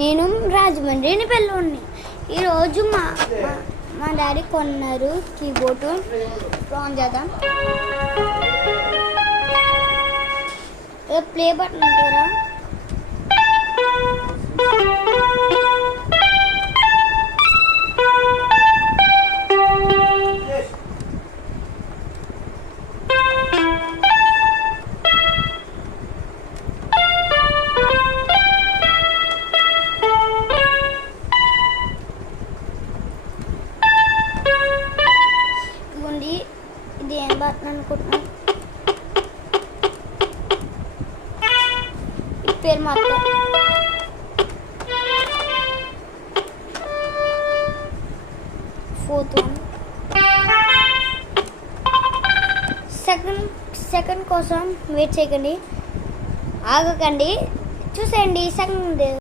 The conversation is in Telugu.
నేను రాజమండ్రిని పిల్లోడిని. ఈరోజు మా డాడీ కొన్నారు కీబోర్డు. ఆన్ చేద్దాం. ప్లే బటన్ అంటారా? ఇది ఏం బటన్ అనుకుంటున్నా? పేరు మాత్రం ఫోర్త్ వన్. సెకండ్ కోసం వెయిట్ చేయకండి, ఆగకండి, చూసేయండి. సెకండ్